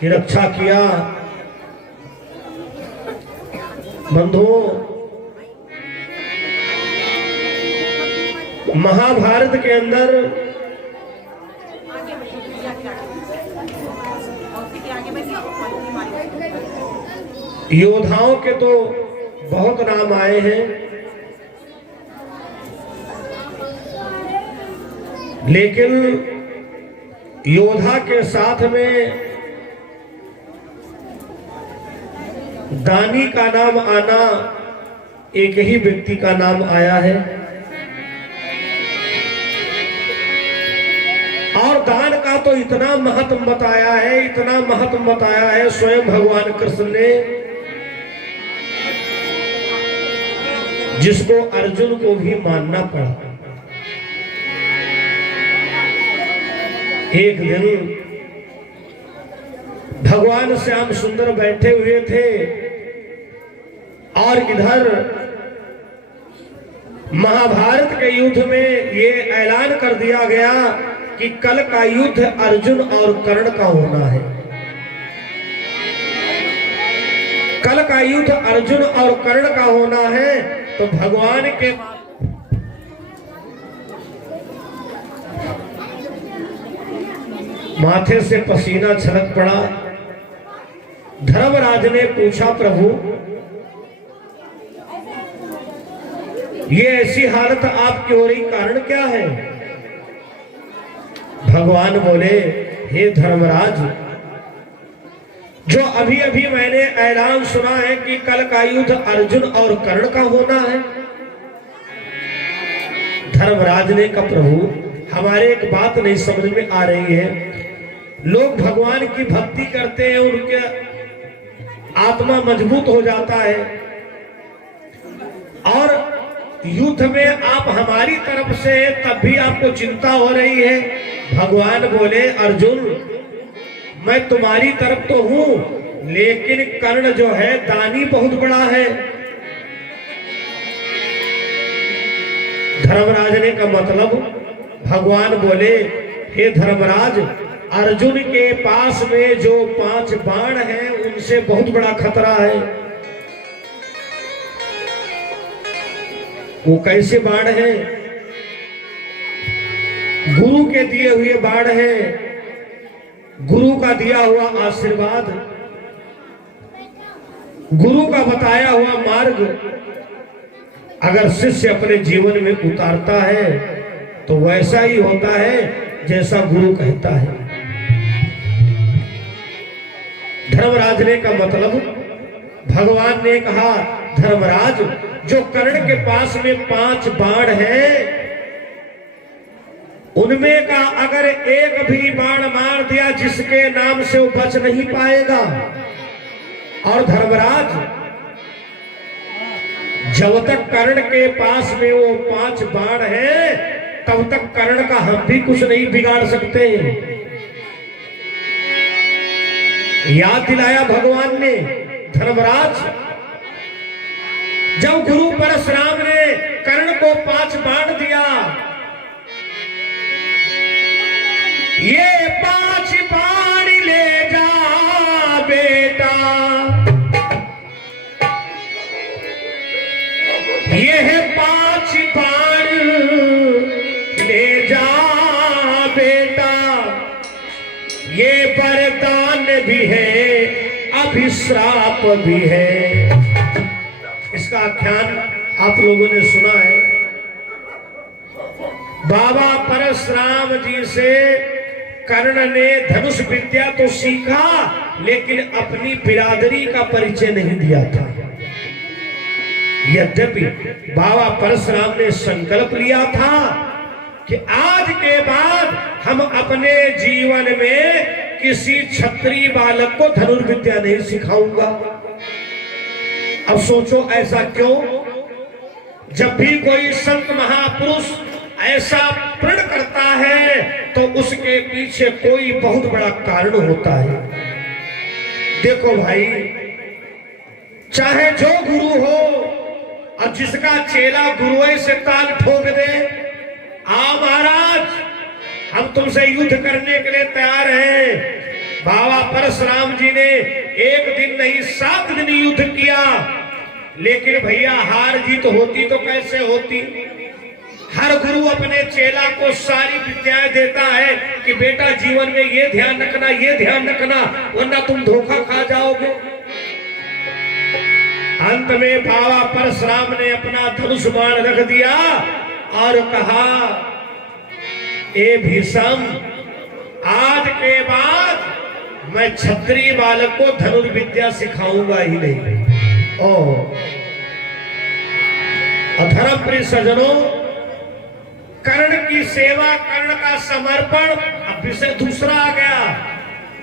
की रक्षा किया। बंधुओं, महाभारत के अंदर योद्धाओं के तो बहुत नाम आए हैं, लेकिन योद्धा के साथ में दानी का नाम आना, एक ही व्यक्ति का नाम आया है। और दान का तो इतना महत्व बताया है, इतना महत्व बताया है स्वयं भगवान कृष्ण ने, जिसको अर्जुन को भी मानना पड़ा। एक दिन भगवान श्याम सुंदर बैठे हुए थे और इधर महाभारत के युद्ध में ये ऐलान कर दिया गया कि कल का युद्ध अर्जुन और कर्ण का होना है। कल का युद्ध अर्जुन और कर्ण का होना है। तो भगवान के माथे से पसीना छलक पड़ा। धर्मराज ने पूछा, प्रभु ये ऐसी हालत आपकी हो रही, कारण क्या है? भगवान बोले, हे धर्मराज, जो अभी अभी मैंने ऐलान सुना है कि कल का युद्ध अर्जुन और कर्ण का होना है। धर्मराज ने कहा, प्रभु हमारे एक बात नहीं समझ में आ रही है। लोग भगवान की भक्ति करते हैं, उनके आत्मा मजबूत हो जाता है, और युद्ध में आप हमारी तरफ से तब भी आपको चिंता हो रही है। भगवान बोले, अर्जुन मैं तुम्हारी तरफ तो हूं, लेकिन कर्ण जो है दानी बहुत बड़ा है। धर्मराज ने का मतलब, भगवान बोले, हे धर्मराज, अर्जुन के पास में जो 5 बाण हैं उनसे बहुत बड़ा खतरा है। वो कैसे बाण हैं? गुरु के दिए हुए बाण हैं, गुरु का दिया हुआ आशीर्वाद, गुरु का बताया हुआ मार्ग अगर शिष्य अपने जीवन में उतारता है तो वैसा ही होता है जैसा गुरु कहता है। धर्मराज ने का मतलब, भगवान ने कहा, धर्मराज जो कर्ण के पास में 5 बाण हैं, उनमें का अगर एक भी बाण मार दिया जिसके नाम से वो बच नहीं पाएगा। और धर्मराज, जब तक कर्ण के पास में वो 5 बाण है, तब तक कर्ण का हम भी कुछ नहीं बिगाड़ सकते। याद दिलाया भगवान ने। धर्मराज, जब गुरु परशुराम ने कर्ण को 5 बाण दिया, ये 5 बाण ले जा बेटा, ये 5 बाण ले जा बेटा, ये वरदान भी है, अभिश्राप भी है। इसका आख्यान आप लोगों ने सुना है। बाबा परशुराम जी से कर्ण ने धनुष विद्या तो सीखा, लेकिन अपनी बिरादरी का परिचय नहीं दिया था। यद्यपि बाबा परशुराम ने संकल्प लिया था कि आज के बाद हम अपने जीवन में किसी क्षत्रिय बालक को धनुर्विद्या नहीं सिखाऊंगा। अब सोचो ऐसा क्यों? जब भी कोई संत महापुरुष ऐसा प्रण करता है तो उसके पीछे कोई बहुत बड़ा कारण होता है। देखो भाई, चाहे जो गुरु हो और जिसका चेला गुरुओं से ताल ठोक दे, आ महाराज हम तुमसे युद्ध करने के लिए तैयार हैं, बाबा परशुराम जी ने एक दिन नहीं 7 दिन युद्ध किया, लेकिन भैया हार जीत होती तो कैसे होती। हर गुरु अपने चेला को सारी विद्याएं देता है कि बेटा जीवन में ये ध्यान रखना, ये ध्यान रखना, वरना तुम धोखा खा जाओगे। अंत में बाबा परशुराम ने अपना धनुष बाण रख दिया और कहा, ए भीषम, आज के बाद मैं क्षत्रिय बालक को धनुर्विद्या सिखाऊंगा ही नहीं। और धर्म प्रिय सज्जनों, कर्ण की सेवा, कर्ण का समर्पण। अब विषय दूसरा आ गया।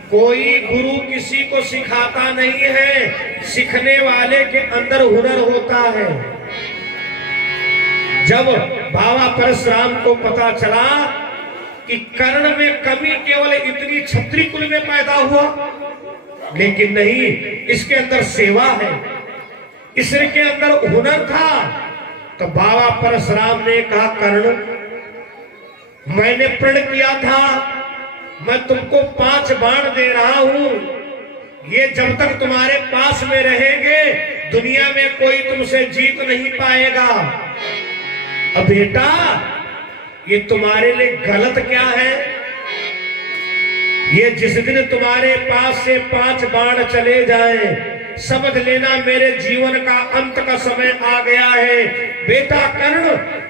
कोई गुरु किसी को सिखाता नहीं है, सीखने वाले के अंदर हुनर होता है। जब बाबा परशुराम को पता चला कि कर्ण में कमी केवल इतनी क्षत्रिय कुल में पैदा हुआ, लेकिन नहीं, इसके अंदर सेवा है, इसके अंदर हुनर था, तो बाबा परशुराम ने कहा, कर्ण, मैंने प्रण किया था, मैं तुमको 5 बाण दे रहा हूं, ये जब तक तुम्हारे पास में रहेंगे दुनिया में कोई तुमसे जीत नहीं पाएगा। अब बेटा, ये तुम्हारे लिए गलत क्या है? ये जिस दिन तुम्हारे पास से 5 बाण चले जाएं, समझ लेना मेरे जीवन का अंत का समय आ गया है। बेटा कर्ण,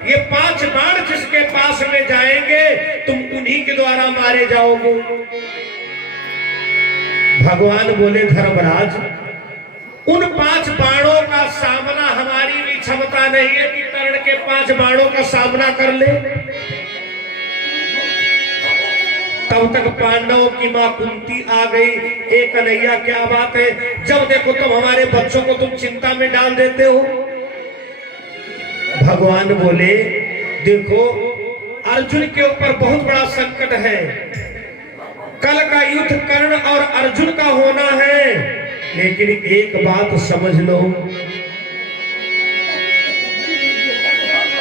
ये 5 बाण जिसके पास में जाएंगे तुम उन्हीं के द्वारा मारे जाओगे। भगवान बोले, धर्मराज, उन 5 बाणों का सामना हमारी भी क्षमता नहीं है कि कर्ण के 5 बाणों का सामना कर ले। तब तक पांडवों की मां कुंती आ गई। एक कन्हैया, क्या बात है, जब देखो तुम हमारे बच्चों को तुम चिंता में डाल देते हो। भगवान बोले, देखो अर्जुन के ऊपर बहुत बड़ा संकट है, कल का युद्ध कर्ण और अर्जुन का होना है, लेकिन एक बात समझ लो,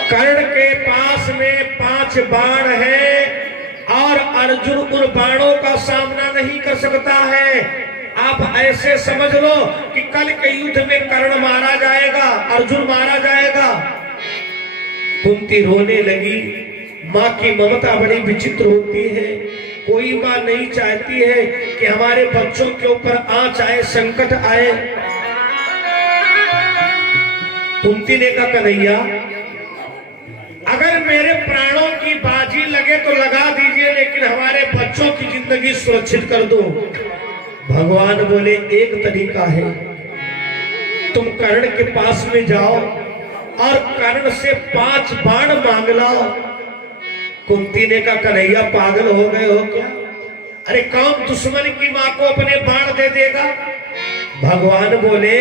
कर्ण के पास में 5 बाण है और अर्जुन उन बाणों का सामना नहीं कर सकता है। आप ऐसे समझ लो कि कल के युद्ध में कर्ण मारा जाएगा, अर्जुन मारा जाएगा। कुंती रोने लगी। माँ की ममता बड़ी विचित्र होती है। कोई माँ नहीं चाहती है कि हमारे बच्चों के ऊपर आंच आए, संकट आए। कुंती ने कहा, कन्हैया, अगर मेरे प्राणों की बाजी लगे तो लगा दीजिए, लेकिन हमारे बच्चों की जिंदगी सुरक्षित कर दो। भगवान बोले, एक तरीका है, तुम कर्ण के पास में जाओ और कर्ण से 5 बाण मांग लाओ। कुंती ने कहा, कन्हैया पागल हो गए हो क्या? अरे कौन दुश्मन की मां को अपने बाण दे देगा? भगवान बोले,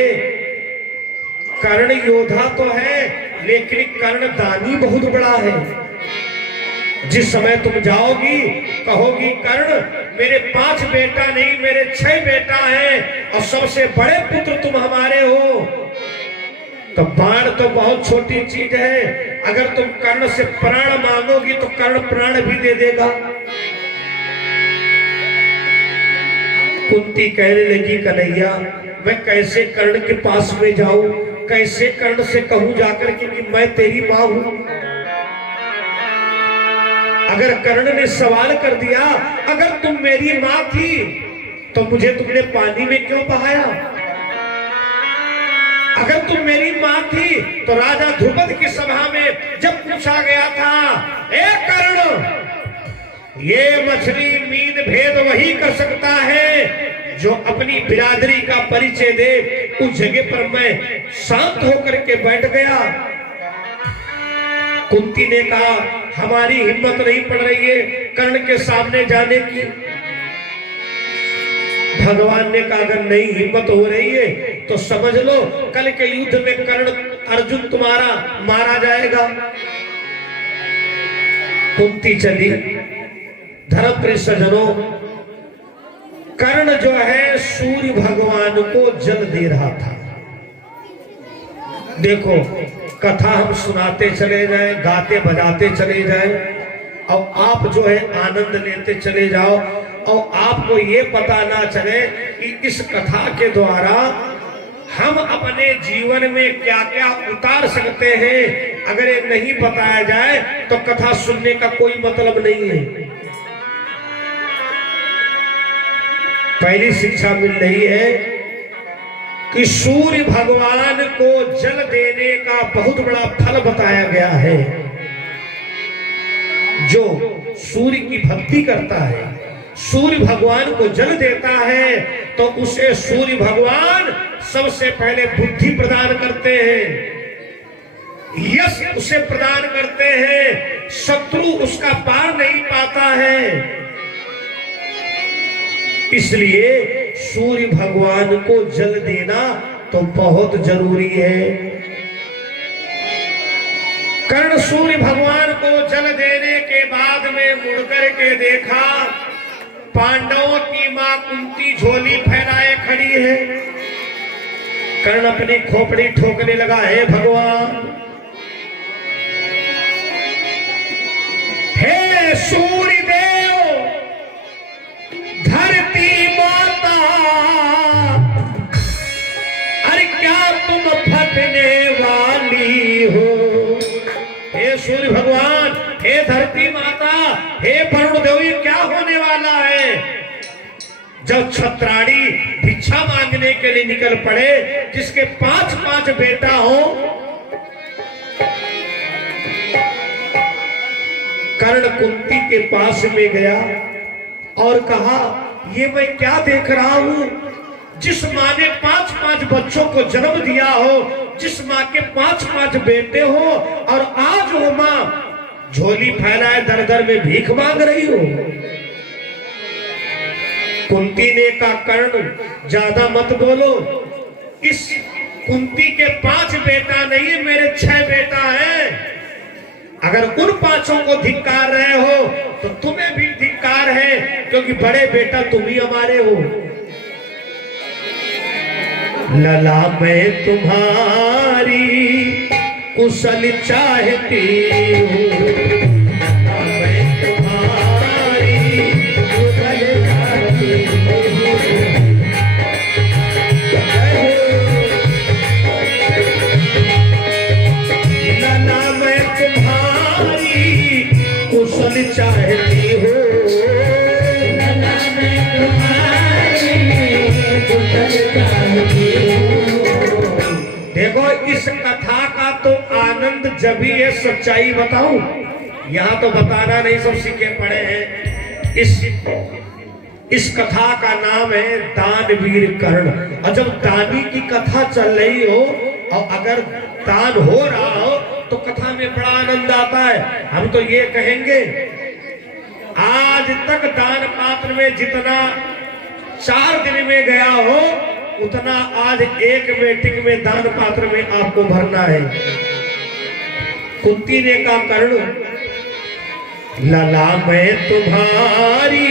कर्ण योद्धा तो है, लेकिन कर्ण दानी बहुत बड़ा है। जिस समय तुम जाओगी कहोगी, कर्ण मेरे 5 बेटा नहीं, मेरे 6 बेटा हैं और सबसे बड़े पुत्र तुम हमारे हो, तो बाण तो बहुत छोटी चीज है। अगर तुम कर्ण से प्राण मांगोगी तो कर्ण प्राण भी दे देगा। कुंती कहने लगी, कन्हैया मैं कैसे कर्ण के पास में जाऊं, कैसे कर्ण से कहूं जाकर के कि मैं तेरी मां हूं? अगर कर्ण ने सवाल कर दिया, अगर तुम मेरी मां थी तो मुझे तुमने पानी में क्यों बहाया? अगर तुम मेरी मां थी तो राजा ध्रुपद की सभा में जब पूछा गया था, ए कर्ण, ये मछली मीन भेद वही कर सकता है जो अपनी बिरादरी का परिचय दे। उस जगह पर मैं शांत होकर के बैठ गया। कुंती ने कहा, हमारी हिम्मत नहीं पड़ रही है कर्ण के सामने जाने की। भगवान ने कहा, अगर नहीं हिम्मत हो रही है तो समझ लो कल के युद्ध में कर्ण अर्जुन तुम्हारा मारा जाएगा। कुंती चली। धर्मप्रिय सज्जनों, कर्ण जो है सूर्य भगवान को जल दे रहा था। देखो, कथा हम सुनाते चले जाएं, गाते बजाते चले जाएं और आप जो है आनंद लेते चले जाओ। और आपको ये पता ना चले कि इस कथा के द्वारा हम अपने जीवन में क्या क्या उतार सकते हैं, अगर ये नहीं बताया जाए तो कथा सुनने का कोई मतलब नहीं है। पहली शिक्षा मिल रही है कि सूर्य भगवान को जल देने का बहुत बड़ा फल बताया गया है। जो सूर्य की भक्ति करता है, सूर्य भगवान को जल देता है, तो उसे सूर्य भगवान सबसे पहले बुद्धि प्रदान करते हैं, यश उसे प्रदान करते हैं, शत्रु उसका पार नहीं पाता है। इसलिए सूर्य भगवान को जल देना तो बहुत जरूरी है। कर्ण सूर्य भगवान को जल देने के बाद में मुड़कर के देखा, पांडवों की मां कुंती झोली फैलाए खड़ी है। कर्ण अपनी खोपड़ी ठोकने लगा, हे भगवान, हे सूर्य देव, धरती माता, अरे क्या तुम फटने वाली हो? हे सूर्य भगवान, हे धरती माता, हे वरुण देव, ये क्या होने वाला है? जब छत्राणी भिक्षा मांगने के लिए निकल पड़े, जिसके 5-5 बेटा हो, कर्ण कुंती के पास में गया और कहा, ये मैं क्या देख रहा हूं? जिस माँ ने 5-5 बच्चों को जन्म दिया हो, जिस माँ के 5-5 बेटे हो, और आज वो माँ झोली फैलाए दर दर में भीख मांग रही हो। कुंती ने कहा, कर्ण ज्यादा मत बोलो, इस कुंती के 5 बेटा नहीं, मेरे 6 बेटा हैं। अगर उन 5 को धिक्कार रहे हो तो तुम्हें भी धिक्कार है, क्योंकि बड़े बेटा तुम ही हमारे हो। लला मैं तुम्हारी कुशल चाहती हूँ, मैं तुम्हारी कुशल चाहती हूँ। लला मैं तुम्हारी कुशल चाहती हूँ, लला मैं तुम्हारी कुशल चाहती हूँ। देखो, इस कथा का तो आनंद जब ही है, सच्चाई बताऊं, यहां तो बताना नहीं, सब सीखे पड़े हैं। इस कथा का नाम है दानवीर कर्ण। और जब दानी की कथा चल रही हो और अगर दान हो रहा हो तो कथा में बड़ा आनंद आता है। हम तो ये कहेंगे, आज तक दान पात्र में जितना 4 दिन में गया हो, उतना आज एक मीटिंग में दान पात्र में आपको भरना है। कुंती ने कहा, कर्ण, लला मैं तुम्हारी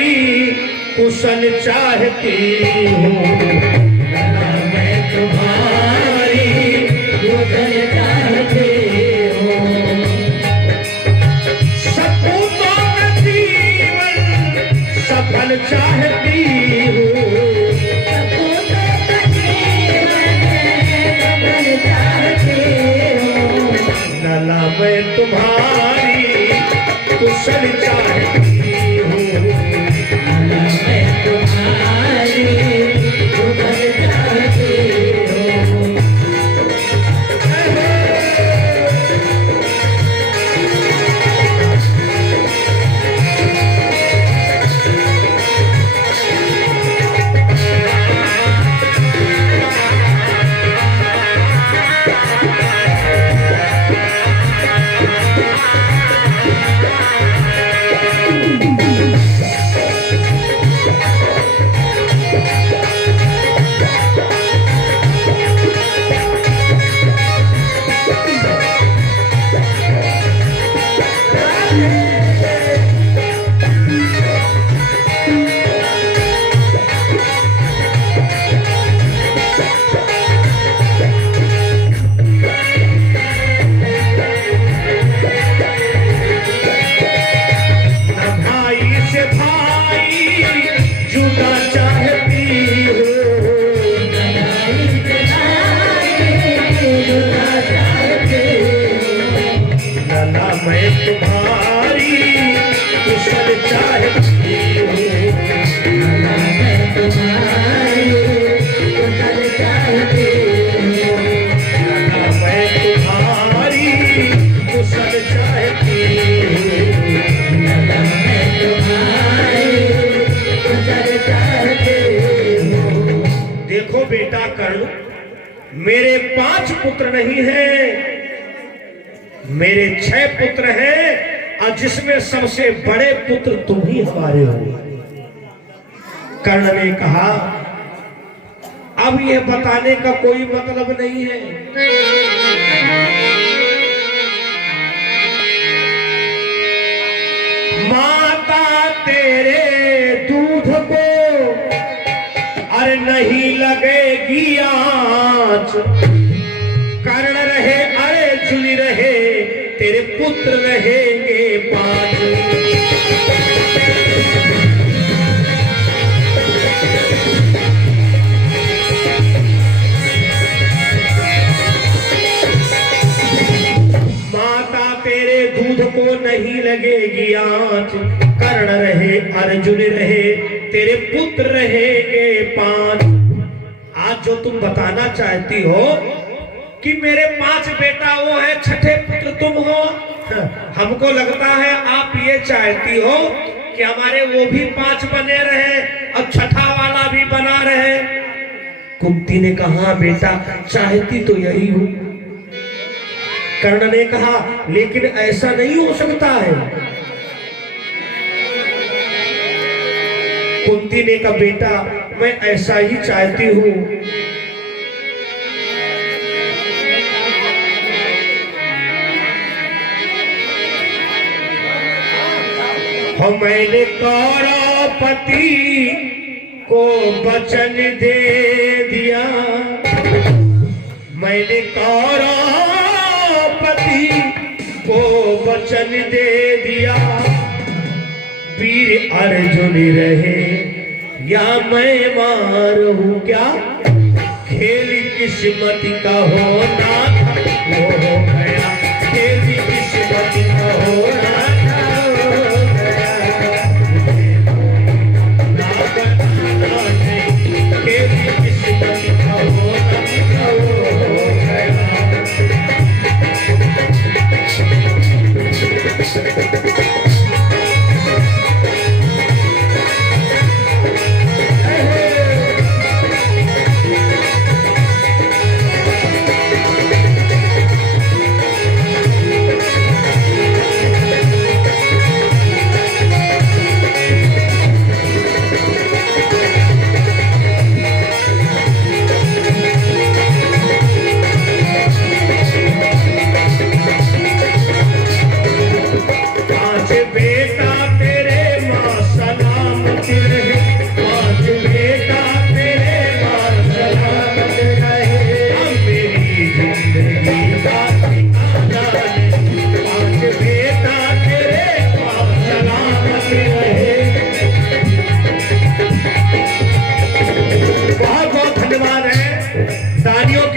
कुशल चाहती हूँ, लला मैं तुम्हारी कुशल चाहती हूँ। सपूतों का जीवन सफल चाहती हूँ, लला मैं तुम्हारी कुशल चाहती हूँ, लला मैं तुम्हारी बेटा कर्ण, मेरे 5 पुत्र नहीं हैं, मेरे 6 पुत्र हैं, और जिसमें सबसे बड़े पुत्र तुम ही हमारे हो। कर्ण ने कहा अब यह बताने का कोई मतलब नहीं है, माता तेरे दूध को अरे नहीं लगेगी आँच, कर्ण रहे अर्जुन रहे तेरे पुत्र रहेंगे 5। माता तेरे दूध को नहीं लगेगी आँच, कर्ण रहे अर्जुन रहे तेरे पुत्र रहेंगे 5। आज जो तुम बताना चाहती हो कि मेरे 5 बेटा वो है, छठे पुत्र तुम हो, हमको लगता है आप ये चाहती हो कि हमारे वो भी 5 बने रहे और छठा वाला भी बना रहे। कुंती ने कहा बेटा चाहती तो यही हूं। कर्ण ने कहा लेकिन ऐसा नहीं हो सकता है। कुंती ने कहा बेटा मैं ऐसा ही चाहती हूं। मैंने कौरवपति को वचन दे दिया, मैंने कौरवपति को वचन दे दिया, वीर अर्जुन रहे या मैं मारूं क्या, खेल किस्मत का होना था वो हो गया, खेल किस्मत का होना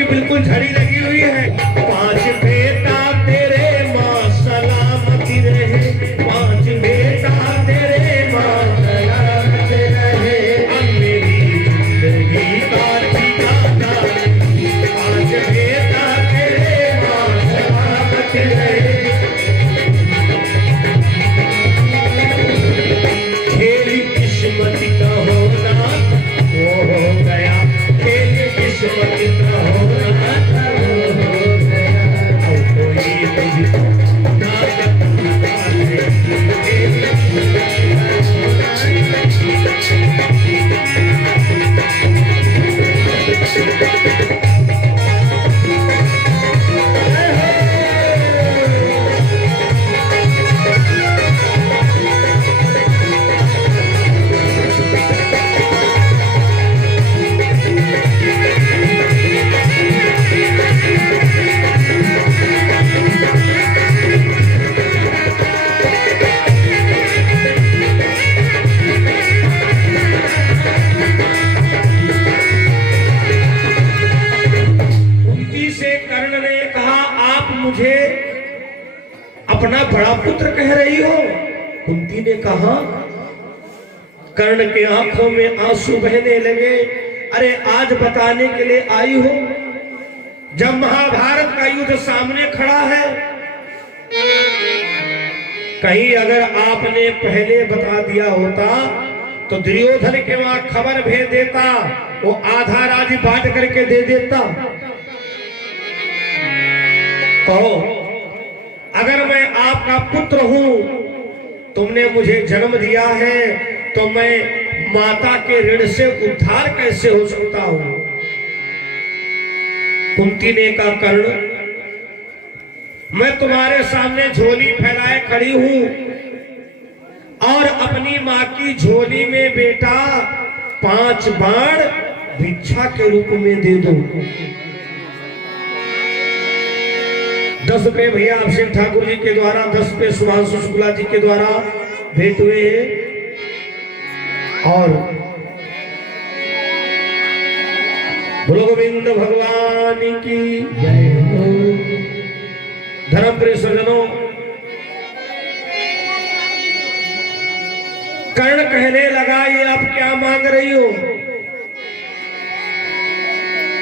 बिल्कुल झड़ी लगी हुई है। 5 बेटा तेरे मां सलामती रहे, 5 बेटा तेरे मां सलामती रहे, अब मेरी जिंदगी का ठिकाना, 5 बेटा तेरे मां सलामती रहे। खेल किस्मत का होना वो हो गया, खेल किस्मत का होना मुझे अपना बड़ा पुत्र कह रही हो? कुंती ने कहा। कर्ण के आंखों में आंसू बहने लगे। अरे आज बताने के लिए आई हो, जब महाभारत का युद्ध सामने खड़ा है। कहीं अगर आपने पहले बता दिया होता तो दुर्योधन के वहां खबर भेज देता, वो आधा राज्य बांट करके दे देता। कहो अगर मैं आपका पुत्र हूं, तुमने मुझे जन्म दिया है, तो मैं माता के ऋण से उद्धार कैसे हो सकता हूं? कुंती ने कहा कर्ण, मैं तुम्हारे सामने झोली फैलाए खड़ी हूं और अपनी मां की झोली में बेटा 5 बाण भिक्षा के रूप में दे दो। 10 रुपये भैया अभिषेक ठाकुर जी के द्वारा, 10 रुपये सुभाष शुक्ला जी के द्वारा भेंट हुए हैं। और बोलो गोविंद भगवान की जय हो। धर्मप्रिय सज्जनों, कर्ण कहने लगा, ये आप क्या मांग रही हो?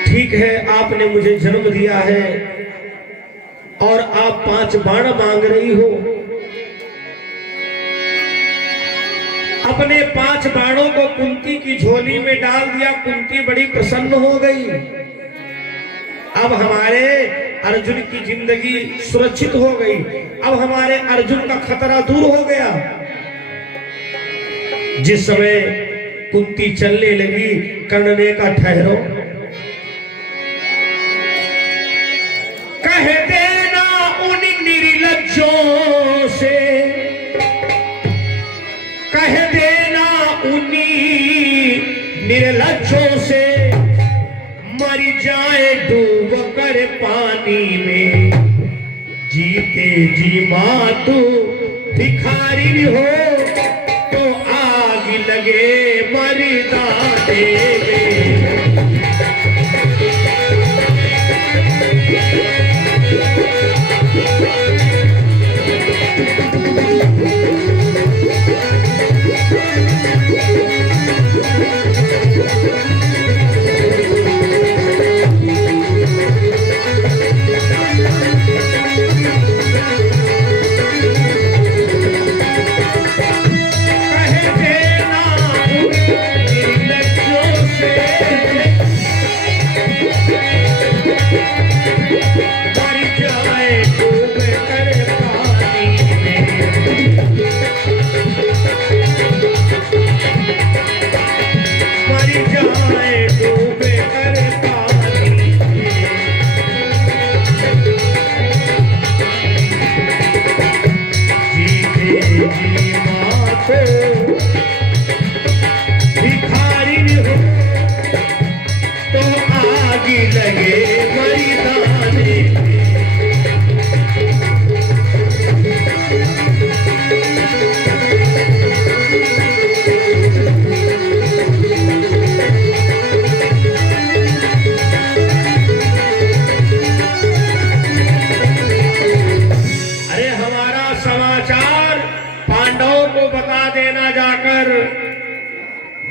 ठीक है, आपने मुझे जन्म दिया है और आप 5 बाण मांग रही हो। अपने 5 बाणों को कुंती की झोली में डाल दिया। कुंती बड़ी प्रसन्न हो गई। अब हमारे अर्जुन की जिंदगी सुरक्षित हो गई। अब हमारे अर्जुन का खतरा दूर हो गया। जिस समय कुंती चलने लगी, कर्ण ने कहा ठहरो, कह देना उन निर्लज्जों से, कह देना उन्हीं निर्लज्जों से, मर जाए डूब कर पानी में, जीते जी मां तू भिखारी हो, तो आग लगे मरदा देगे।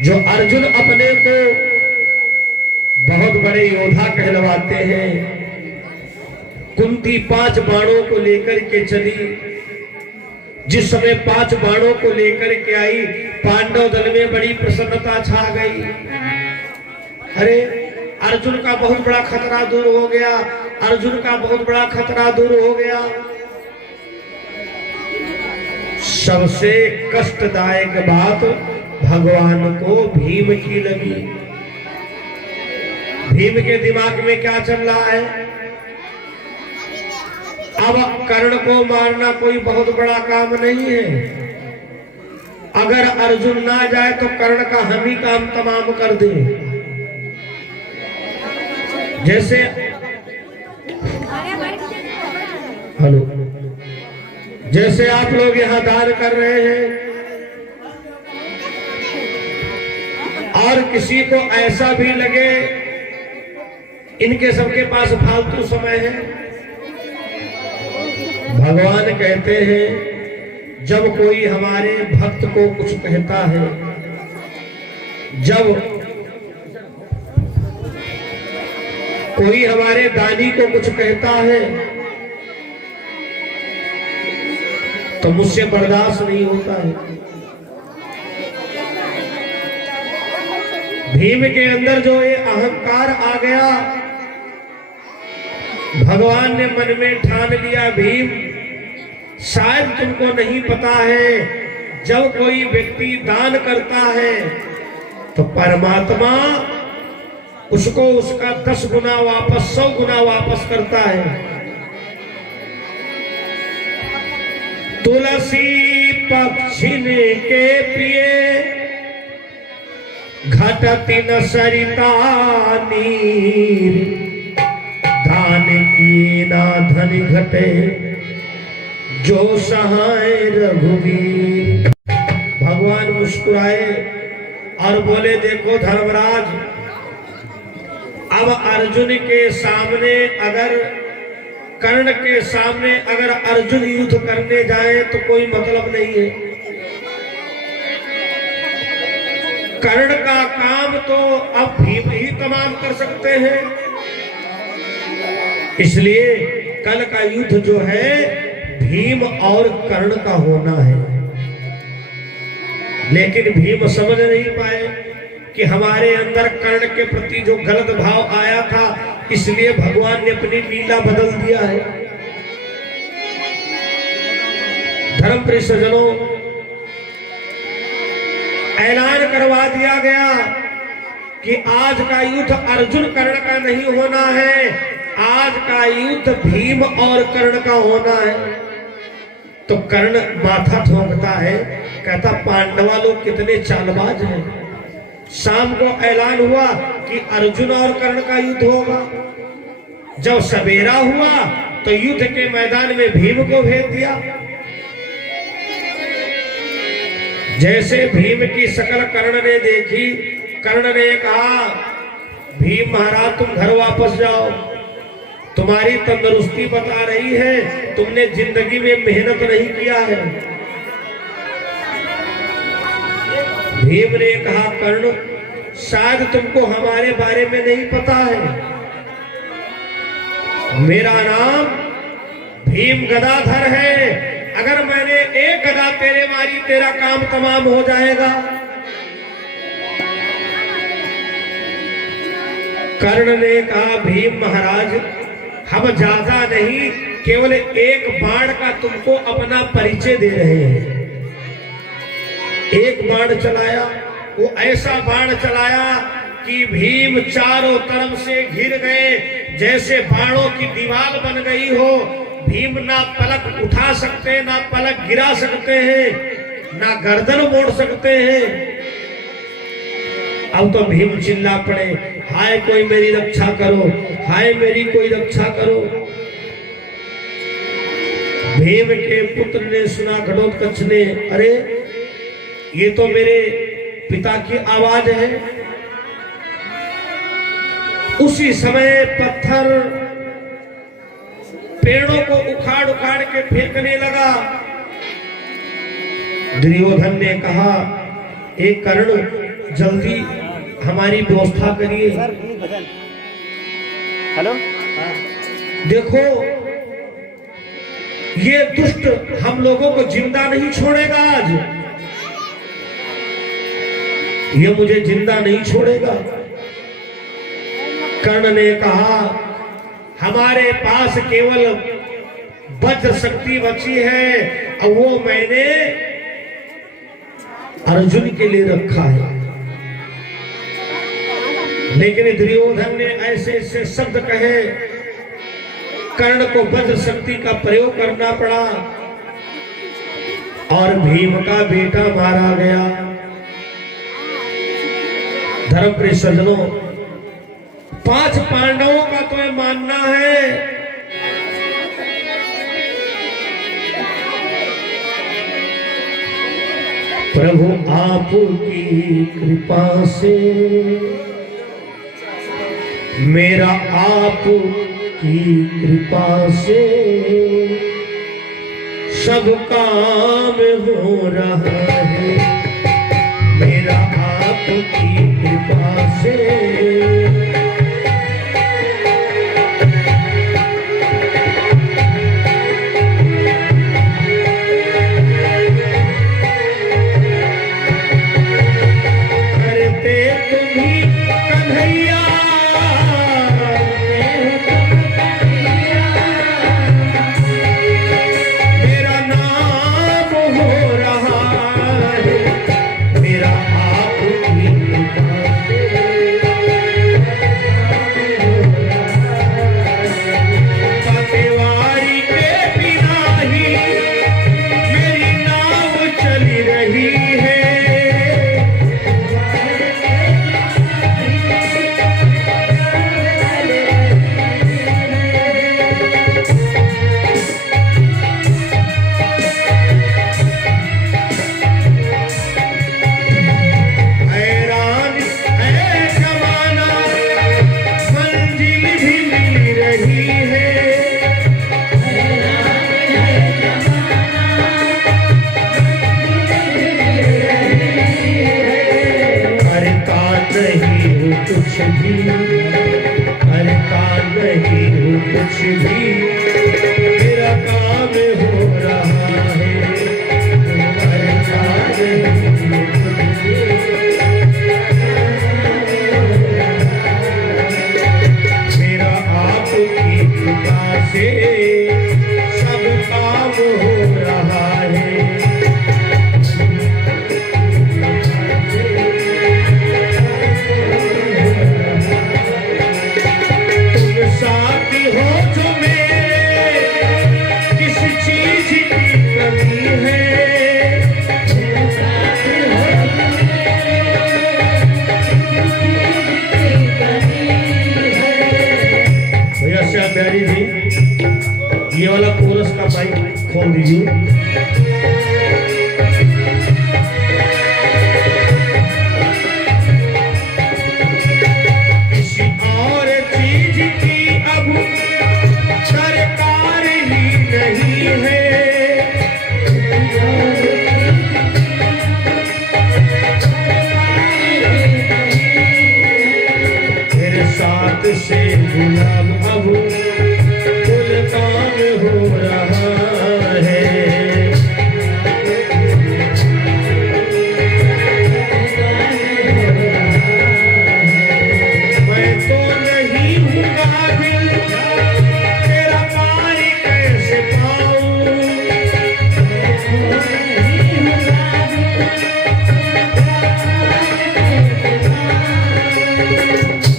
जो अर्जुन अपने को बहुत बड़े योद्धा कहलवाते हैं, कुंती 5 बाणों को लेकर के चली। जिस समय 5 बाणों को लेकर के आई, पांडव दल में बड़ी प्रसन्नता छा गई। अरे अर्जुन का बहुत बड़ा खतरा दूर हो गया, अर्जुन का बहुत बड़ा खतरा दूर हो गया। सबसे कष्टदायक बात भगवान को भीम की लगी। भीम के दिमाग में क्या चल रहा है? अब कर्ण को मारना कोई बहुत बड़ा काम नहीं है। अगर अर्जुन ना जाए तो कर्ण का हम ही काम तमाम कर दे। जैसे हेलो, जैसे आप लोग यहाँ दान कर रहे हैं और किसी को ऐसा भी लगे इनके सबके पास फालतू समय है, भगवान कहते हैं जब कोई हमारे भक्त को कुछ कहता है, जब कोई हमारे दानी को कुछ कहता है, तो मुझसे बर्दाश्त नहीं होता है। भीम के अंदर जो ये अहंकार आ गया, भगवान ने मन में ठान लिया, भीम शायद तुमको नहीं पता है, जब कोई व्यक्ति दान करता है तो परमात्मा उसको उसका 10 गुना वापस, 100 गुना वापस करता है। तुलसी पक्षिने के पिए घटती न सरिता नीर, दान की ना धन घटे जो सहाय रघुवीर। भगवान मुस्कुराए और बोले, देखो धर्मराज, अब अर्जुन के सामने अगर, कर्ण के सामने अगर अर्जुन युद्ध करने जाए तो कोई मतलब नहीं है। कर्ण का काम तो अब भीम ही तमाम कर सकते हैं, इसलिए कल का युद्ध जो है भीम और कर्ण का होना है। लेकिन भीम समझ नहीं पाए कि हमारे अंदर कर्ण के प्रति जो गलत भाव आया था, इसलिए भगवान ने अपनी लीला बदल दिया है। धर्म प्रिय सज्जनों, ऐलान करवा दिया गया कि आज का युद्ध अर्जुन कर्ण का नहीं होना है, आज का युद्ध भीम और कर्ण का होना है। तो कर्ण माथा ठोकता है, कहता पांडवा लोग कितने चालबाज हैं। शाम को ऐलान हुआ कि अर्जुन और कर्ण का युद्ध होगा। जब सवेरा हुआ तो युद्ध के मैदान में भीम को भेज दिया। जैसे भीम की शकल कर्ण ने देखी, कर्ण ने कहा, भीम महाराज तुम घर वापस जाओ, तुम्हारी तंदुरुस्ती बता रही है, तुमने जिंदगी में मेहनत नहीं किया है। भीम ने कहा, कर्ण शायद तुमको हमारे बारे में नहीं पता है, मेरा नाम भीम गदाधर है। अगर मैंने एक गदा तेरे मारी, तेरा काम तमाम हो जाएगा। कर्ण ने कहा, भीम महाराज हम ज्यादा नहीं, केवल एक बाण का तुमको अपना परिचय दे रहे हैं। एक बाण चलाया, वो ऐसा बाण चलाया कि भीम चारों तरफ से घिर गए, जैसे बाणों की दीवार बन गई हो। भीम ना पलक उठा सकते, ना पलक गिरा सकते हैं, ना गर्दन मोड़ सकते हैं। अब तो भीम चिल्ला पड़े, हाय कोई मेरी रक्षा करो, हाय मेरी कोई रक्षा करो। भीम के पुत्र ने सुना, घटोत्कच ने, अरे ये तो मेरे पिता की आवाज है। उसी समय पत्थर पेड़ों को उखाड़ उखाड़ के फेंकने लगा। दुर्योधन ने कहा, एक कर्ण जल्दी हमारी व्यवस्था करिए। हेलो, देखो ये दुष्ट हम लोगों को जिंदा नहीं छोड़ेगा, आज ये मुझे जिंदा नहीं छोड़ेगा। कर्ण ने कहा, हमारे पास केवल वज्र शक्ति बची है और वो मैंने अर्जुन के लिए रखा है। लेकिन दुर्योधन ने ऐसे ऐसे शब्द कहे, कर्ण को वज्र शक्ति का प्रयोग करना पड़ा और भीम का बेटा मारा गया। धर्म प्रिय सज्जनों, 5 पांडवों का तो मानना है प्रभु आपकी कृपा से, मेरा आपकी कृपा से सब काम हो रहा है, मेरा आपकी कृपा से। करते तुम्ही भी करता नहीं हूँ कुछ भी, मेरा काम हो रहा है, करता नहीं हूँ कुछ भी। मेरा आपकी कृपा से सब काम हो रहा है। प्यारी जी ये वाला कोरस का माइक खोल दीजिए। किसी और चीज की अब सरकार ही नहीं है, मेरे साथ से गुलाब अब काम हो रहा है। मैं तो नहीं हूँ काबिल, तेरा पार कैसे पाऊं,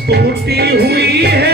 टूटी हुई है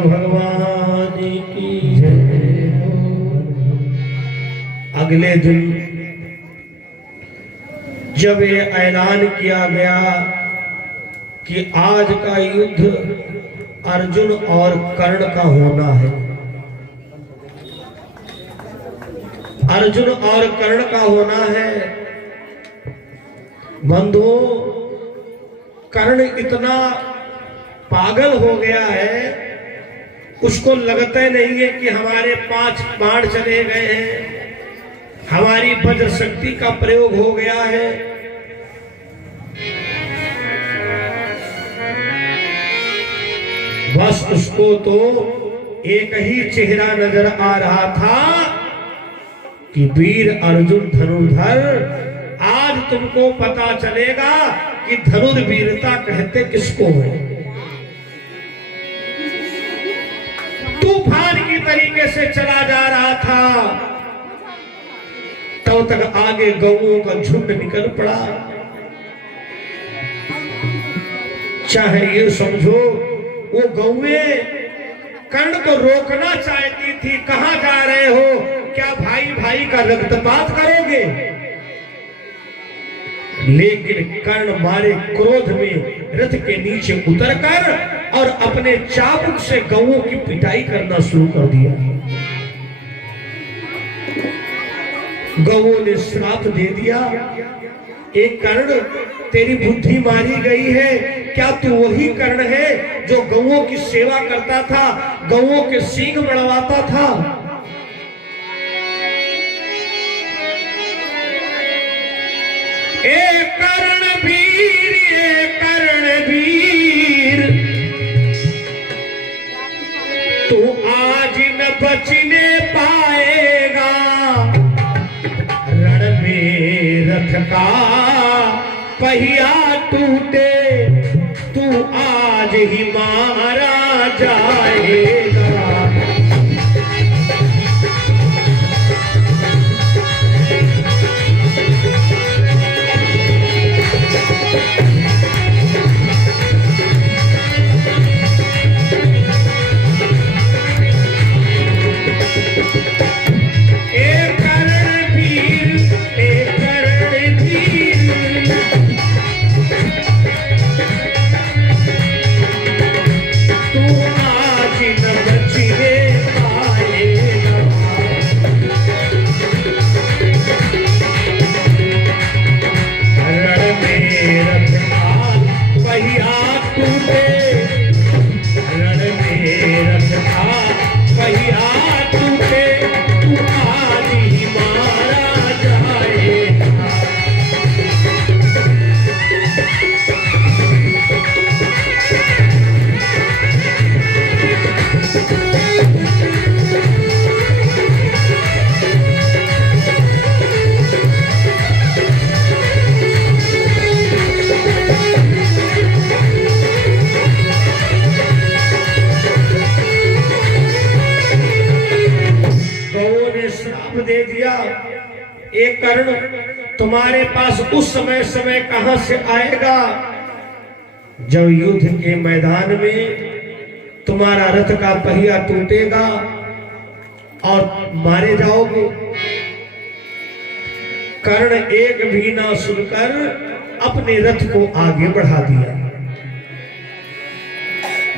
भगवान की जय। अगले दिन जब ये ऐलान किया गया कि आज का युद्ध अर्जुन और कर्ण का होना है, अर्जुन और कर्ण का होना है, बंधुओं कर्ण इतना पागल हो गया है, उसको लगता नहीं है कि हमारे 5 बाण चले गए हैं, हमारी वज्र शक्ति का प्रयोग हो गया है। बस उसको तो एक ही चेहरा नजर आ रहा था कि वीर अर्जुन धनुर्धर, आज तुमको पता चलेगा कि धनुर्वीरता कहते किसको है। तूफान की तरीके से चला जा रहा था, तब तक आगे गौओं का झुंड निकल पड़ा। चाहे ये समझो वो गौएं कर्ण को रोकना चाहती थी, कहां जा रहे हो, क्या भाई भाई का रक्तपात करोगे, लेकिन कर्ण मारे क्रोध में रथ के नीचे उतरकर और अपने चाबुक से गौओं की पिटाई करना शुरू कर दिया। गौओं ने श्राप दे दिया एक कर्ण, तेरी बुद्धि मारी गई है। क्या तू वही कर्ण है जो गौओं की सेवा करता था, गौओं के सींग बढ़वाता था? ए कर्णवीर, ए कर्णवीर, तू आज न बचने पाएगा। रण में रथ का पहिया टूटे, तू आज ही मारा जाएगा। दे दिया। एक कर्ण, तुम्हारे पास उस समय कहां से आएगा जब युद्ध के मैदान में तुम्हारा रथ का पहिया टूटेगा और मारे जाओगे। कर्ण एक भी ना सुनकर अपने रथ को आगे बढ़ा दिया।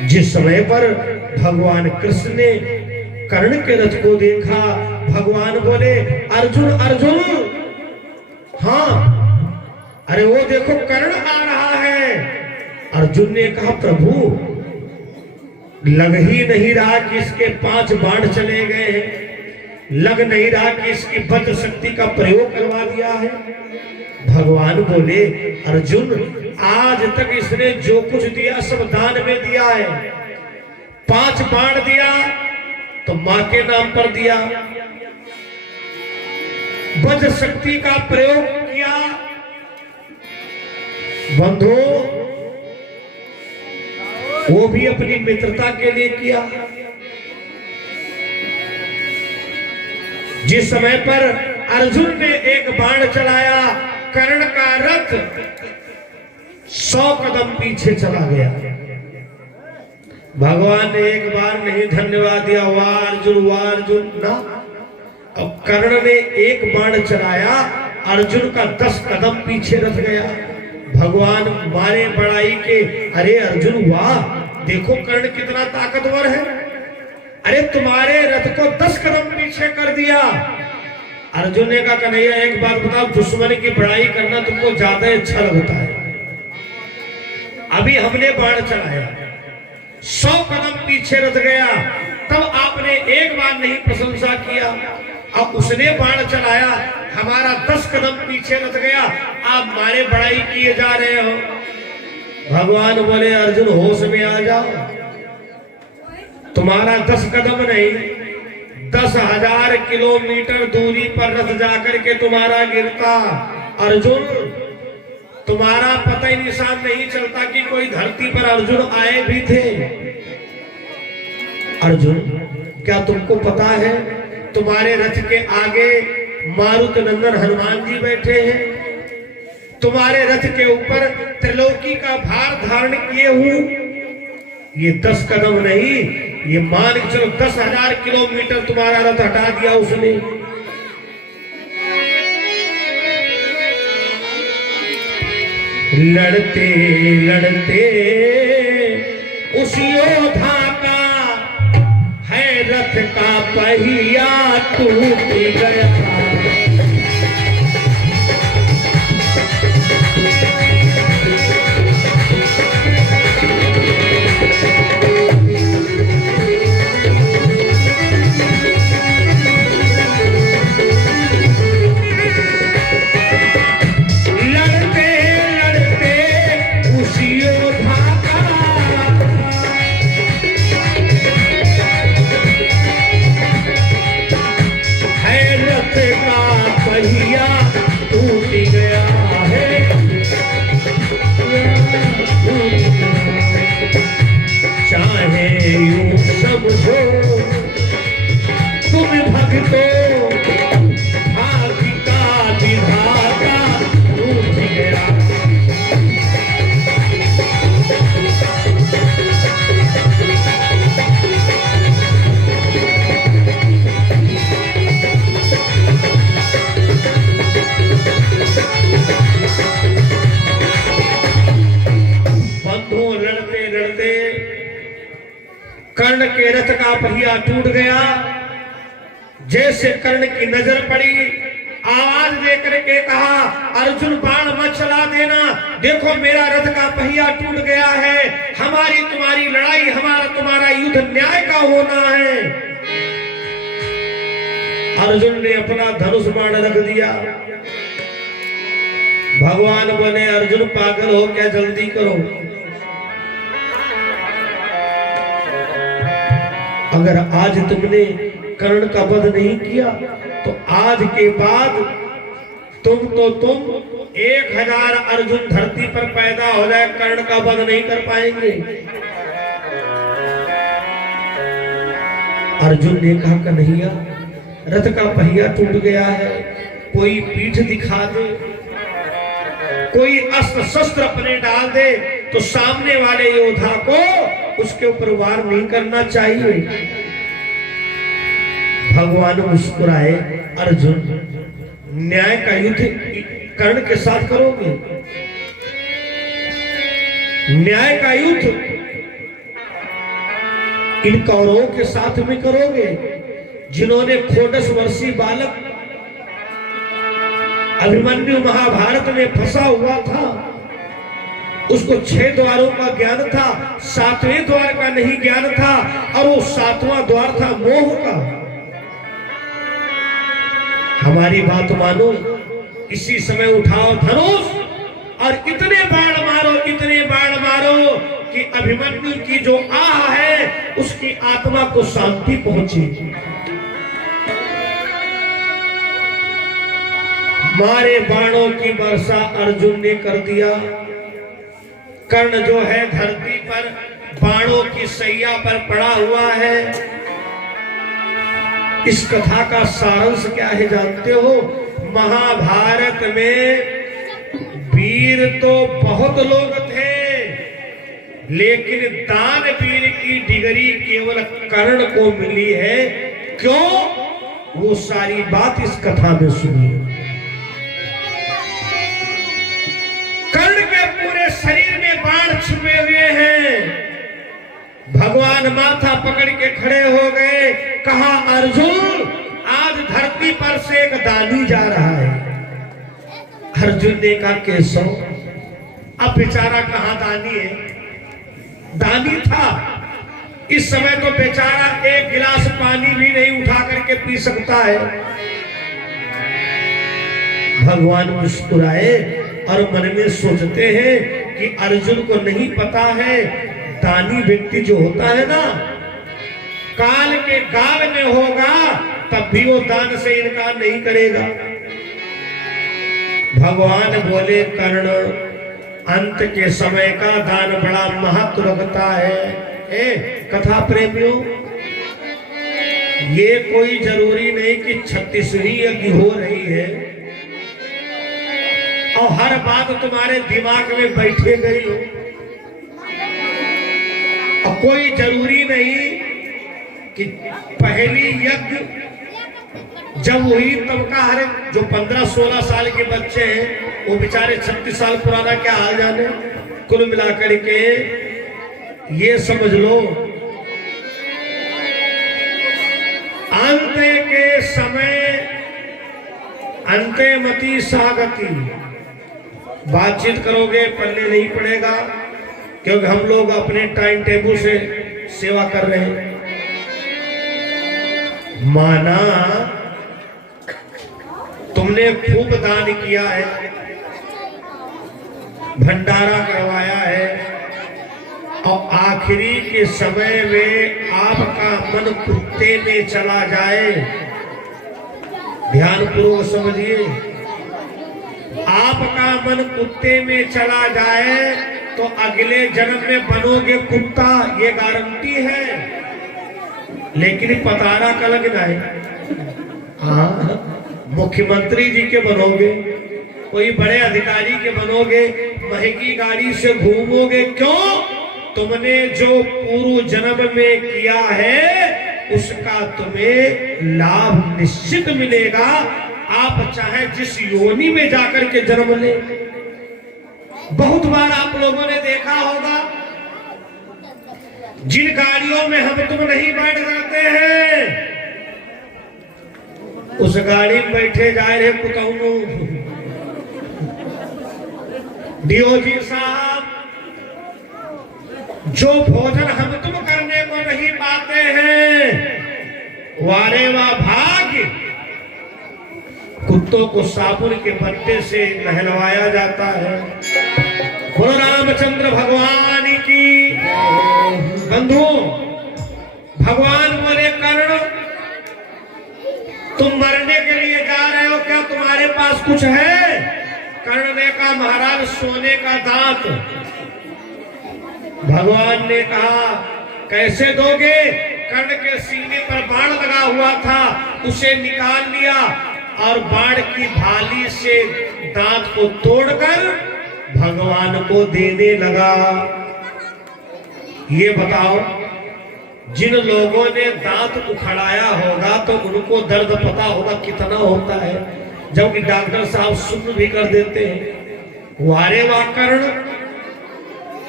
जिस समय पर भगवान कृष्ण ने कर्ण के रथ को देखा, भगवान बोले, अर्जुन अर्जुन, हाँ, अरे वो देखो कर्ण आ रहा है। अर्जुन ने कहा, प्रभु, लग ही नहीं रहा कि इसके 5 बाण चले गए हैं, लग नहीं रहा कि इसकी वज्र शक्ति का प्रयोग करवा दिया है। भगवान बोले, अर्जुन, आज तक इसने जो कुछ दिया सब दान में दिया है। 5 बाण दिया तो मां के नाम पर दिया, वज्र शक्ति का प्रयोग किया, बंधु, वो भी अपनी मित्रता के लिए किया। जिस समय पर अर्जुन ने एक बाण चलाया, कर्ण का रथ 100 कदम पीछे चला गया। भगवान ने एक बार नहीं धन्यवाद दिया, वाह अर्जुन, वाह अर्जुन, ना। अब कर्ण ने एक बाण चलाया, अर्जुन का 10 कदम पीछे रथ गया। भगवान मारे बड़ाई के, अरे अर्जुन, वाह, देखो कर्ण कितना ताकतवर है, अरे तुम्हारे रथ को 10 कदम पीछे कर दिया। अर्जुन ने कहा, कन्हैया एक बात बताओ, दुश्मन की बड़ाई करना तुमको ज्यादा अच्छा लगता है। अभी हमने बाण चलाया, 100 कदम पीछे रथ गया, तब आपने एक बार नहीं प्रशंसा किया। अब उसने बाण चलाया, हमारा 10 कदम पीछे रथ गया, आप मारे बड़ाई किए जा रहे हो। भगवान बोले, अर्जुन, होश में आ जाओ, तुम्हारा 10 कदम नहीं, 10,000 किलोमीटर दूरी पर रथ जाकर के तुम्हारा गिरता। अर्जुन, तुम्हारा पता ही निशान नहीं चलता कि कोई धरती पर अर्जुन आए भी थे। अर्जुन, क्या तुमको पता है तुम्हारे रथ के आगे मारुत नंदन हनुमान जी बैठे हैं, तुम्हारे रथ के ऊपर त्रिलोकी का भार धारण किए हुए। ये 10 कदम नहीं, ये मान के चलो 10,000 किलोमीटर तुम्हारा रथ हटा दिया उसने। लड़ते लड़ते उस योद्धा का है रथ का पहिया टूट गया। कर्ण के रथ का पहिया टूट गया। जैसे कर्ण की नजर पड़ी, आवाज देकर के कहा, अर्जुन बाण मत चला देना, देखो मेरा रथ का पहिया टूट गया है, हमारी तुम्हारी लड़ाई, हमारा तुम्हारा युद्ध न्याय का होना है। अर्जुन ने अपना धनुष बाण रख दिया। भगवान बोले, अर्जुन पागल हो क्या, जल्दी करो। अगर आज तुमने कर्ण का वध नहीं किया तो आज के बाद तुम 1000 अर्जुन धरती पर पैदा हो जाए, कर्ण का वध नहीं कर पाएंगे। अर्जुन ने कहा, कन्हैया रथ का पहिया टूट गया है, कोई पीठ दिखा दे, कोई अस्त्र शस्त्र अपने डाल दे तो सामने वाले योद्धा को उसके ऊपर वार नहीं करना चाहिए। भगवान मुस्कुराए, अर्जुन न्याय का युद्ध कर्ण के साथ करोगे, न्याय का युद्ध इन कौरवों के साथ में करोगे जिन्होंने खोडस वर्षीय बालक अभिमन्यु महाभारत में फंसा हुआ था, उसको 6 द्वारों का ज्ञान था, 7वें द्वार का नहीं ज्ञान था, और वो 7वां द्वार था मोह का। हमारी बात मानो, इसी समय उठाओ धनुष और इतने बाण मारो, इतने बाण मारो कि अभिमन्यु की जो आह है उसकी आत्मा को शांति पहुंचे। मारे बाणों की वर्षा अर्जुन ने कर दिया। कर्ण जो है धरती पर बाणों की सैया पर पड़ा हुआ है। इस कथा का सारांश क्या है जानते हो? महाभारत में वीर तो बहुत लोग थे, लेकिन दानवीर की डिग्री केवल कर्ण को मिली है। क्यों? वो सारी बात इस कथा में सुनी। कर्ण के पूरे शरीर में बाण छुपे हुए हैं। भगवान माथा पकड़ के खड़े हो गए, कहा अर्जुन आज धरती पर से एक दानी जा रहा है। अर्जुन ने कहा केशव, अब बेचारा कहां दानी है? दानी था इस समय तो बेचारा एक गिलास पानी भी नहीं उठा करके पी सकता है। भगवान मुस्कुराए और मन में सोचते हैं कि अर्जुन को नहीं पता है, दानी व्यक्ति जो होता है ना, काल के काल में होगा तब भी वो दान से इनकार नहीं करेगा। भगवान बोले कर्ण, अंत के समय का दान बड़ा महत्व रखता है। कथा प्रेमियों, ये कोई जरूरी नहीं कि 36वीं यज्ञ हो रही है और हर बात तुम्हारे दिमाग में बैठे गई हो, और कोई जरूरी नहीं कि पहली यज्ञ जब हुई तब का हर जो 15-16 साल के बच्चे हैं वो बेचारे 36 साल पुराना क्या हाल जाने। कुल मिलाकर के ये समझ लो, अंत के समय अंते मति सागति। बातचीत करोगे पल्ले नहीं पड़ेगा, क्योंकि हम लोग अपने टाइम टेबल से सेवा कर रहे हैं। माना तुमने खूब दान किया है, भंडारा करवाया है, और आखिरी के समय में आपका मन कुत्ते में चला जाए, ध्यान पूर्वक समझिए, आपका मन कुत्ते में चला जाए तो अगले जन्म में बनोगे कुत्ता, ये गारंटी है। लेकिन पतारा का लगना है, हाँ मुख्यमंत्री जी के बनोगे, कोई बड़े अधिकारी के बनोगे, महंगी गाड़ी से घूमोगे। क्यों? तुमने जो पूर्व जन्म में किया है उसका तुम्हें लाभ निश्चित मिलेगा। आप चाहे जिस योनि में जाकर के जन्म ले। बहुत बार आप लोगों ने देखा होगा जिन गाड़ियों में हम तुम नहीं बैठ जाते हैं, उस गाड़ी में बैठे जा रहे कुतौनू डीओजी साहब, जो भोजन हम तुम करने को नहीं पाते हैं, वारे वाह भाग्य, कुत्तों को साबुन के पत्ते से नहलवाया जाता है। बोलो रामचंद्र भगवान की। बंधुओं, भगवान बोले कर्ण, तुम मरने के लिए जा रहे हो, क्या तुम्हारे पास कुछ है? कर्ण ने कहा महाराज सोने का दांत। भगवान ने कहा कैसे दोगे? कर्ण के सीने पर बाण लगा हुआ था, उसे निकाल लिया और बाण की भाली से दांत को तोड़कर भगवान को देने लगा। ये बताओ, जिन लोगों ने दांत उखड़ाया होगा तो उनको दर्द पता होगा कितना होता है, जबकि डॉक्टर साहब सुन्न भी कर देते हैं। वारे वाह कर्ण,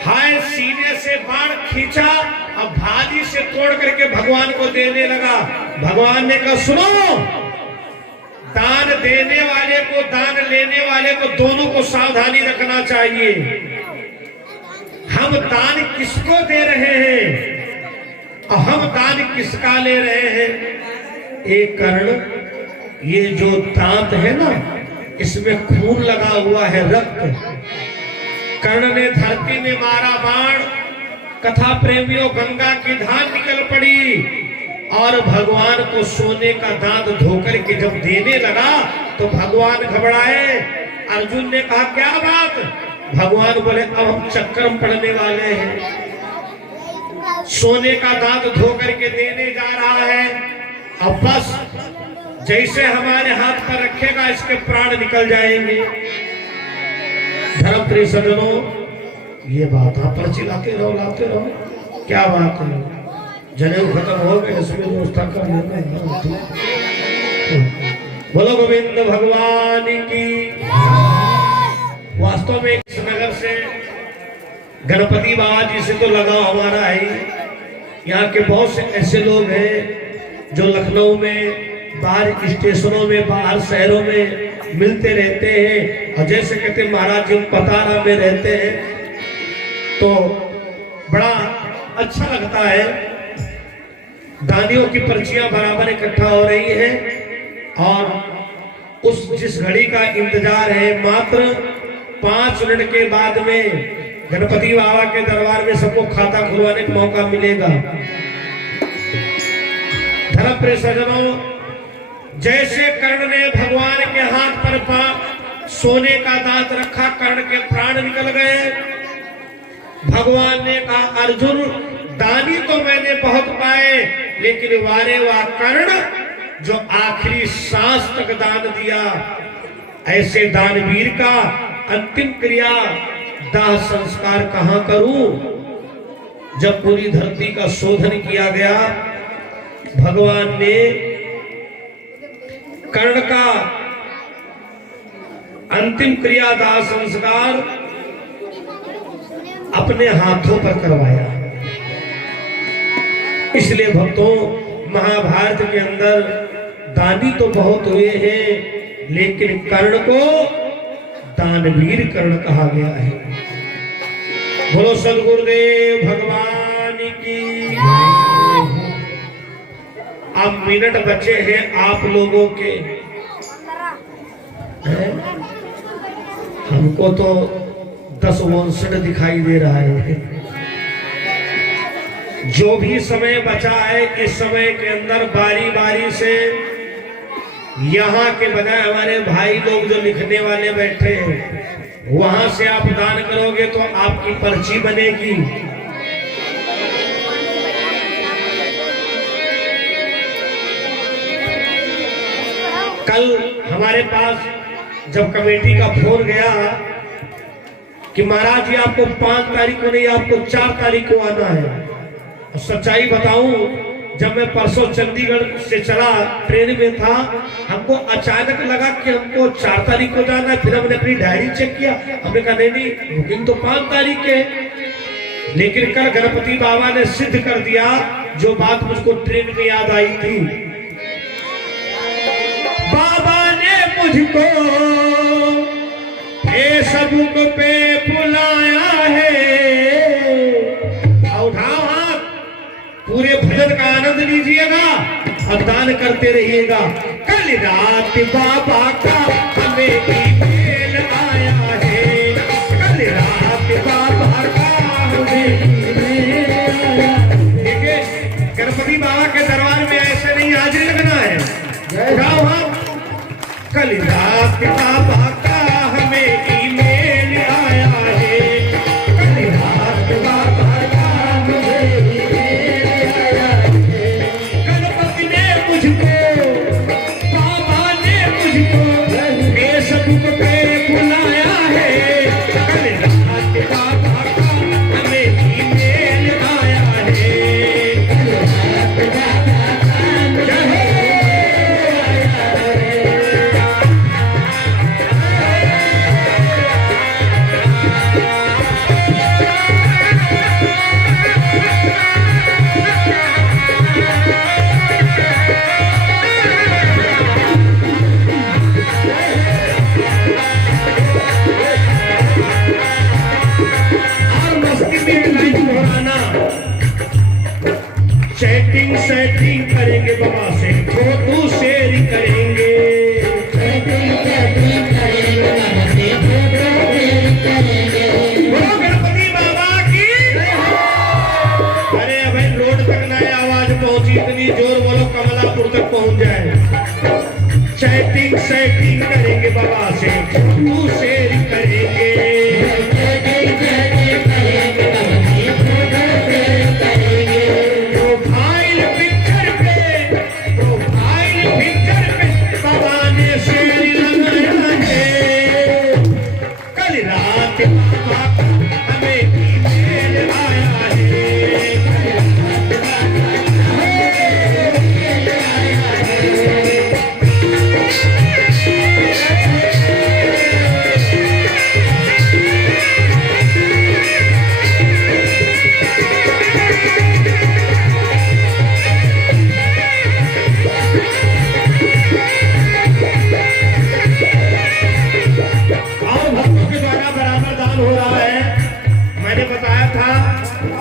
हाय सीने से बाण खींचा और भाली से तोड़ करके भगवान को देने लगा। भगवान ने कहा सुनो, दान देने वाले को दान लेने वाले को दोनों को सावधानी रखना चाहिए। हम दान किसको दे रहे हैं और हम दान किसका ले रहे हैं? एक कर्ण, ये जो दांत है ना, इसमें खून लगा हुआ है, रक्त। कर्ण ने धरती में मारा बाण, कथा प्रेमियों गंगा की धार निकल पड़ी और भगवान को सोने का दांत धोकर के जब देने लगा तो भगवान घबराए। अर्जुन ने कहा क्या बात? भगवान बोले अब हम चक्कर में पड़ने वाले हैं, सोने का दांत धोकर के देने जा रहा है, अब बस जैसे हमारे हाथ पर रखेगा इसके प्राण निकल जाएंगे। धर्म प्रिय सज्जनों, ये बात आप पर चिल्लाते रहो, लाते रहो, क्या बात है? जनेऊ खत्म हो गए, इसमें व्यवस्था कर लेना। बोलो गोविंद भगवान की। वास्तव में इस नगर से गणपति बाबा जी से तो लगाव हमारा है। यहाँ के बहुत से ऐसे लोग हैं जो लखनऊ में, बाहर स्टेशनों में, बाहर शहरों में मिलते रहते हैं, और जैसे कहते महाराज जी पतारा में रहते हैं तो बड़ा अच्छा लगता है। दानियों की पर्चियां बराबर इकट्ठा हो रही हैं और उस जिस घड़ी का इंतजार है, मात्र 5 मिनट के बाद में गणपति बाबा के दरबार में सबको खाता खुलवाने का मौका मिलेगा। धर्म प्रिय सज्जनों, जैसे कर्ण ने भगवान के हाथ पर सोने का दांत रखा, कर्ण के प्राण निकल गए। भगवान ने कहा अर्जुन, दानी तो मैंने बहुत पाए, लेकिन वारे वाह कर्ण, जो आखिरी सांस तक दान दिया, ऐसे दानवीर का अंतिम क्रिया दाह संस्कार कहां करूं? जब पूरी धरती का शोधन किया गया, भगवान ने कर्ण का अंतिम क्रिया दाह संस्कार अपने हाथों पर करवाया। इसलिए भक्तों, महाभारत के अंदर दानी तो बहुत हुए हैं, लेकिन कर्ण को दानवीर कर्ण कहा गया है। बोलो सदगुरुदेव भगवान की। अब मिनट बचे हैं आप लोगों के, हमको तो 10 वंशड़ दिखाई दे रहा है। जो भी समय बचा है, इस समय के अंदर बारी बारी से यहाँ के बजाय हमारे भाई लोग जो लिखने वाले बैठे हैं, वहां से आप दान करोगे तो आपकी पर्ची बनेगी। कल हमारे पास जब कमेटी का फोन गया कि महाराज जी आपको 5 तारीख को नहीं, आपको 4 तारीख को आना है। और सच्चाई बताऊं, जब मैं परसों चंडीगढ़ से चला, ट्रेन में था, हमको अचानक लगा कि हमको 4 तारीख को जाना है। फिर हमने अपनी डायरी चेक किया, हमने कहा नहीं, बुकिंग तो 5 तारीख के। लेकिन कल गणपति बाबा ने सिद्ध कर दिया जो बात मुझको ट्रेन में याद आई थी। बाबा ने मुझको फेसबुक पे बुलाया है। उठाओ हाथ, पूरे भजन का आनंद लीजिएगा और दान करते रहिएगा। कल रात बाबा का हमें ईमेल आया है। कल रात बाबा का हमें ईमेल आया है। देखिए गणपति बाबा के दरबार में ऐसे नहीं हाजिरी लगना है। उठाओ हाथ, कल रात बाबा का हमें ईमेल आया है। कल रात बाबा का हमें ईमेल आया है। गणपति ने मुझको, बाबा ने मुझको फेसबुक पे बुलाया है। कल रात बाबा का हमें ईमेल आया है। कल रात बाबा का सेटिंग सेटिंग करेंगे बाबा से, फोटो शेयर करेंगे। बोलो गणपति बाबा की। अरे भाई रोड तक ना आवाज पहुंची, इतनी जोर बोलो कमलापुर तक पहुंच जाए। सेटिंग सेटिंग करेंगे बाबा से, फोटो शेयर करेंगे।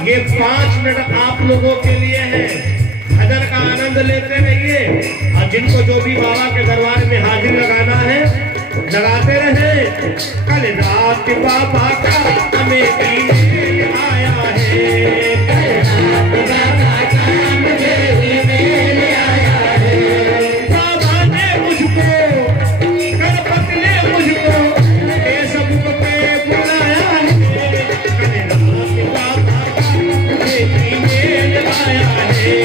ये 5 मिनट आप लोगों के लिए है। भजन का आनंद लेते रहिए और जिनको जो भी बाबा के दरबार में हाजिर लगाना है लगाते रहे। कल रात बाबा का हमें ईमेल आया है। कल रात बाबा का हमें ईमेल आया है। बाबा ने मुझको, गणपति ने मुझको फेसबुक पे बुलाया है। कल रात बाबा ईमेल आया है।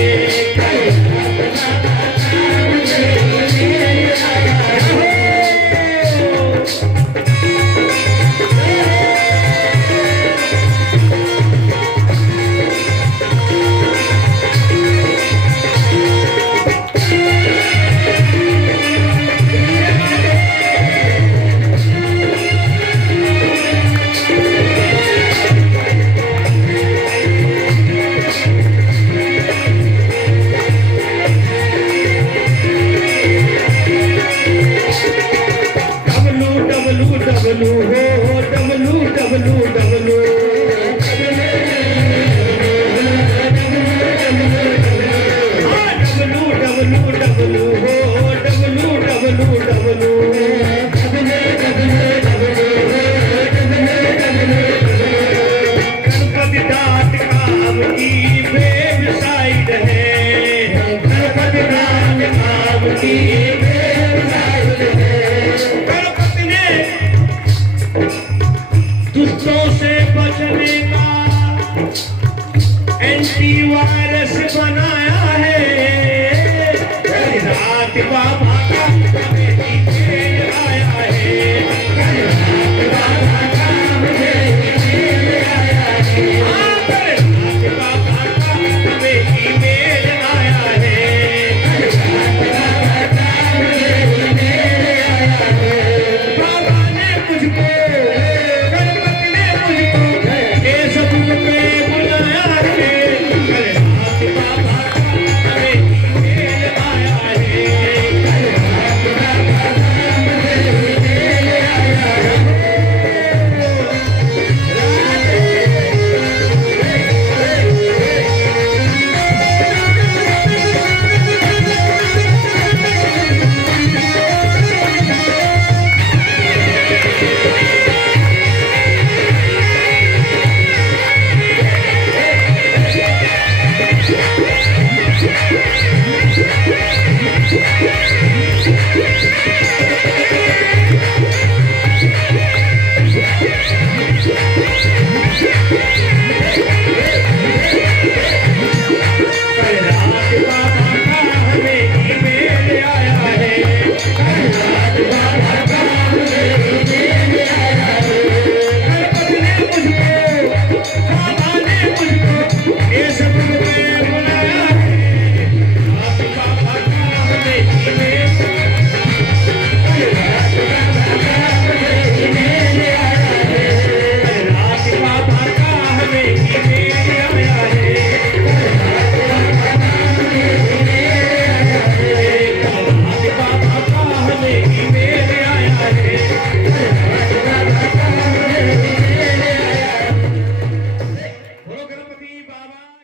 गणपति बाबा